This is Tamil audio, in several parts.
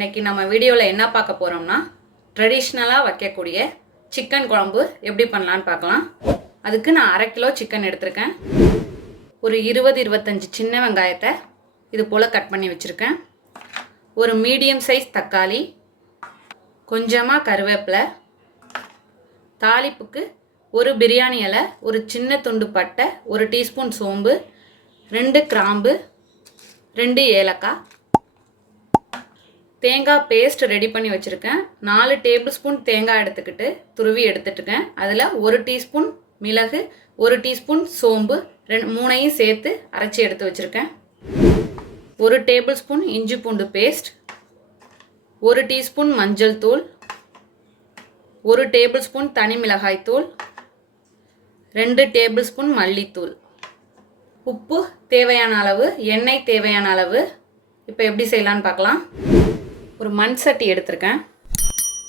இன்னைக்கு நம்ம வீடியோவில் என்ன பார்க்க போகிறோம்னா ட்ரெடிஷ்னலாக வைக்கக்கூடிய சிக்கன் குழம்பு எப்படி பண்ணலான்னு பார்க்கலாம். அதுக்கு நான் அரை கிலோ சிக்கன் எடுத்திருக்கேன். ஒரு இருபது இருபத்தஞ்சி சின்ன வெங்காயத்தை இது போல் கட் பண்ணி வச்சுருக்கேன். ஒரு மீடியம் சைஸ் தக்காளி கொஞ்சமாக கருவேப்பிலை தாளிப்புக்கு ஒரு பிரியாணி இலை ஒரு சின்ன துண்டு பட்டை ஒரு டீஸ்பூன் சோம்பு ரெண்டு கிராம்பு ரெண்டு ஏலக்காய் தேங்காய் பேஸ்ட் ரெடி பண்ணி வச்சுருக்கேன். நாலு டேபிள் ஸ்பூன் தேங்காய் எடுத்துக்கிட்டு துருவி எடுத்துட்டுருக்கேன். அதில் ஒரு டீஸ்பூன் மிளகு ஒரு டீஸ்பூன் சோம்பு ரெண்டு மூணையும் சேர்த்து அரைச்சி எடுத்து வச்சுருக்கேன். ஒரு டேபிள் ஸ்பூன் இஞ்சி பூண்டு பேஸ்ட் ஒரு டீஸ்பூன் மஞ்சள் தூள் ஒரு டேபிள் ஸ்பூன் தனி மிளகாய் தூள் ரெண்டு டேபிள் ஸ்பூன் மல்லித்தூள். உப்பு தேவையான அளவு எண்ணெய் தேவையான அளவு. இப்போ எப்படி செய்யலான்னு பார்க்கலாம். ஒரு மண் சட்டி எடுத்திருக்கேன்.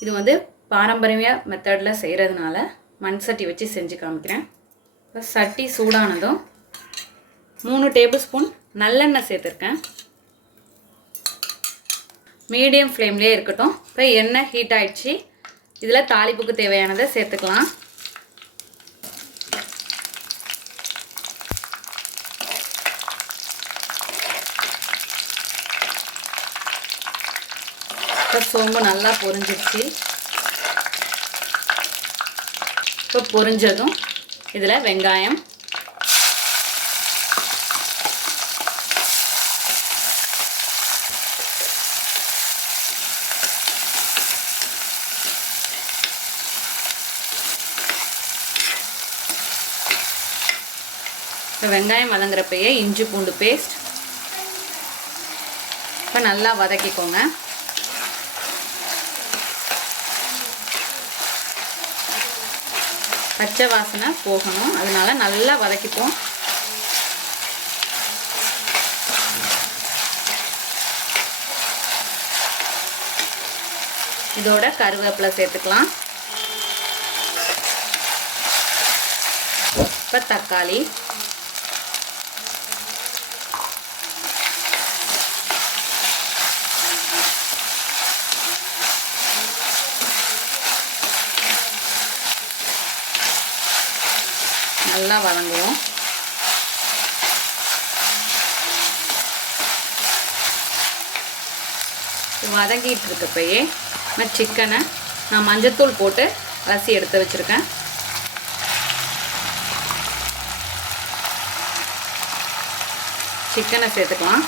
இது வந்து பாரம்பரிய மெத்தடில் செய்கிறதுனால மண் சட்டி வச்சு செஞ்சு காமிக்கிறேன். இப்போ சட்டி சூடானதும் மூணு டேபிள் ஸ்பூன் நல்லெண்ணெய் சேர்த்துருக்கேன். மீடியம் ஃப்ளேம்லேயே இருக்கட்டும். இப்போ எண்ணெய் ஹீட் ஆகிடுச்சு இதில் தாளிப்புக்கு தேவையானதை சேர்த்துக்கலாம். இப்போ சோம்பு நல்லா பொரிஞ்சிருச்சு. இப்போ பொரிஞ்சதும் இதில் வெங்காயம். இப்போ வெங்காயம் வதங்குறப்பையே இஞ்சி பூண்டு பேஸ்ட் இப்போ நல்லா வதக்கிக்கோங்க. பச்சை வாசனை போகணும். அதனால நல்லா வதக்கிப்போம். இதோட கருவேப்பிலை சேர்த்துக்கலாம். இப்போ தக்காளி. நல்லா வதங்குவோம் வதங்கிட்டு இருக்கப்பயே நான் சிக்கனை நான் மஞ்சத்தூள் போட்டு அலசி எடுத்து வச்சுருக்கேன். சிக்கனை சேர்த்துக்கலாம்.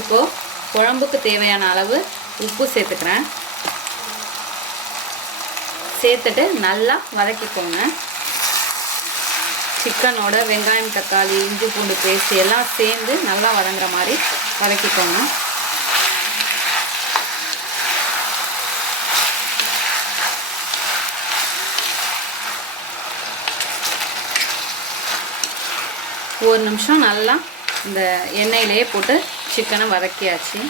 இப்போது குழம்புக்கு தேவையான அளவு உப்பு சேர்த்துக்கிறேன். சேர்த்துட்டு நல்லா வதக்கிக்கோங்க. சிக்கனோட வெங்காயம் தக்காளி இஞ்சி பூண்டு பேஸ்ட் எல்லாம் சேர்ந்து நல்லா வதங்குற மாதிரி வதக்கிக்கோங்க. ஒரு நிமிஷம் நல்லா இந்த எண்ணெயிலேயே போட்டு சிக்கனை வதக்கியாச்சு.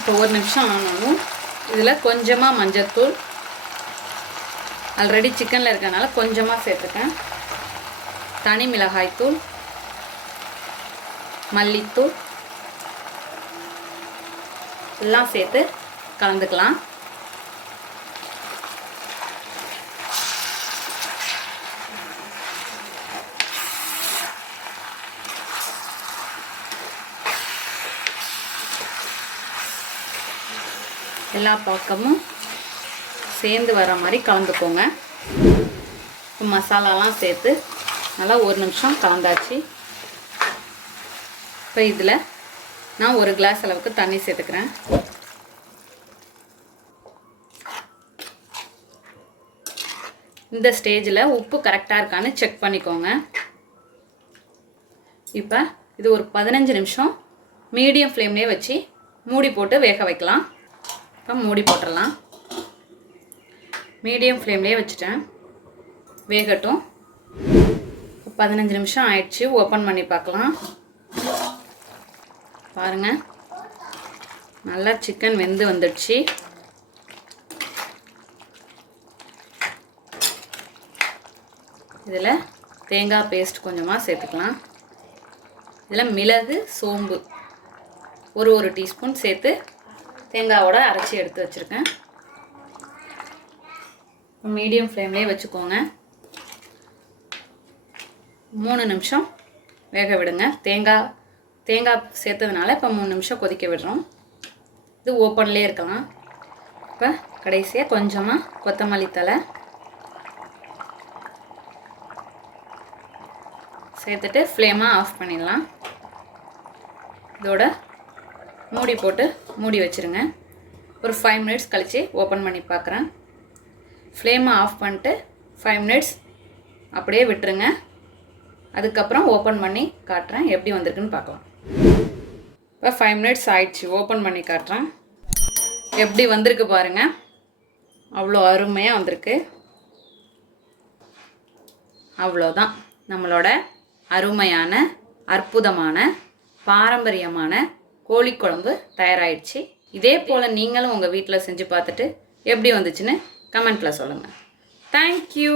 இப்போ ஒரு நிமிஷம் ஆனாலும் இதில் கொஞ்சமாக மஞ்சத்தூள் ஆல்ரெடி சிக்கனில் இருக்கனால கொஞ்சமாக சேர்த்துக்கேன் தனி மிளகாய்த்தூள் மல்லித்தூள் எல்லாம் சேர்த்து கலந்துக்கலாம். எல்லா பக்கமும் சேர்ந்து வர மாதிரி கலந்துக்கோங்க. மசாலாலாம் சேர்த்து நல்லா ஒரு நிமிஷம் கலந்தாச்சு. இப்போ இதில் நான் ஒரு கிளாஸ் அளவுக்கு தண்ணி சேர்த்துக்கிறேன். இந்த ஸ்டேஜில் உப்பு கரெக்டாக இருக்கான்னு செக் பண்ணிக்கோங்க. இப்போ இது ஒரு பதினஞ்சு நிமிஷம் மீடியம் ஃப்ளேம்லேயே வச்சு மூடி போட்டு வேக வைக்கலாம். இப்போ மூடி போட்டுடலாம். மீடியம் ஃப்ளேம்லேயே வச்சுட்டேன். வேகட்டும். பதினஞ்சு நிமிஷம் ஆயிடுச்சு. ஓப்பன் பண்ணி பார்க்கலாம். பாருங்கள் நல்லா சிக்கன் வெந்து வந்துடுச்சு. இதில் தேங்காய் பேஸ்ட் கொஞ்சமாக சேர்த்துக்கலாம். இதில் மிளகு சோம்பு ஒரு ஒரு டீஸ்பூன் சேர்த்து தேங்காவோட அரைச்சி எடுத்து வச்சுருக்கேன். மீடியம் ஃப்ளேம்லேயே வச்சுக்கோங்க. மூணு நிமிஷம் வேக விடுங்க. தேங்காய் தேங்காய் சேர்த்ததுனால இப்போ மூணு நிமிஷம் கொதிக்க விடுறோம். இது ஓப்பன்லேயே இருக்கலாம். இப்போ கடைசியாக கொஞ்சமாக கொத்தமல்லி தலை சேர்த்துட்டு ஃப்ளேமாக ஆஃப் பண்ணிடலாம். இதோட மூடி போட்டு மூடி வச்சுருங்க. ஒரு ஃபைவ் மினிட்ஸ் கழித்து ஓப்பன் பண்ணி பார்க்குறேன் ஃப்ளேமை ஆஃப் பண்ணிட்டு ஃபைவ் மினிட்ஸ் அப்படியே விட்டுருங்க. அதுக்கப்புறம் ஓப்பன் பண்ணி காட்டுறேன் எப்படி வந்திருக்குன்னு பார்க்கலாம். இப்போ ஃபைவ் மினிட்ஸ் ஆயிடுச்சு. ஓப்பன் பண்ணி காட்டுறேன். எப்படி வந்திருக்கு பாருங்க. அவ்வளோ அருமையாக வந்திருக்கு. அவ்வளோதான். நம்மளோட அருமையான அற்புதமான பாரம்பரியமான கோழிக்குழம்பு தயாராகிடுச்சு இதே போல் நீங்களும் உங்கள் வீட்டில் செஞ்சு பார்த்துட்டு எப்படி வந்துச்சுன்னு கமெண்ட்டில் சொல்லுங்கள் தேங்க்யூ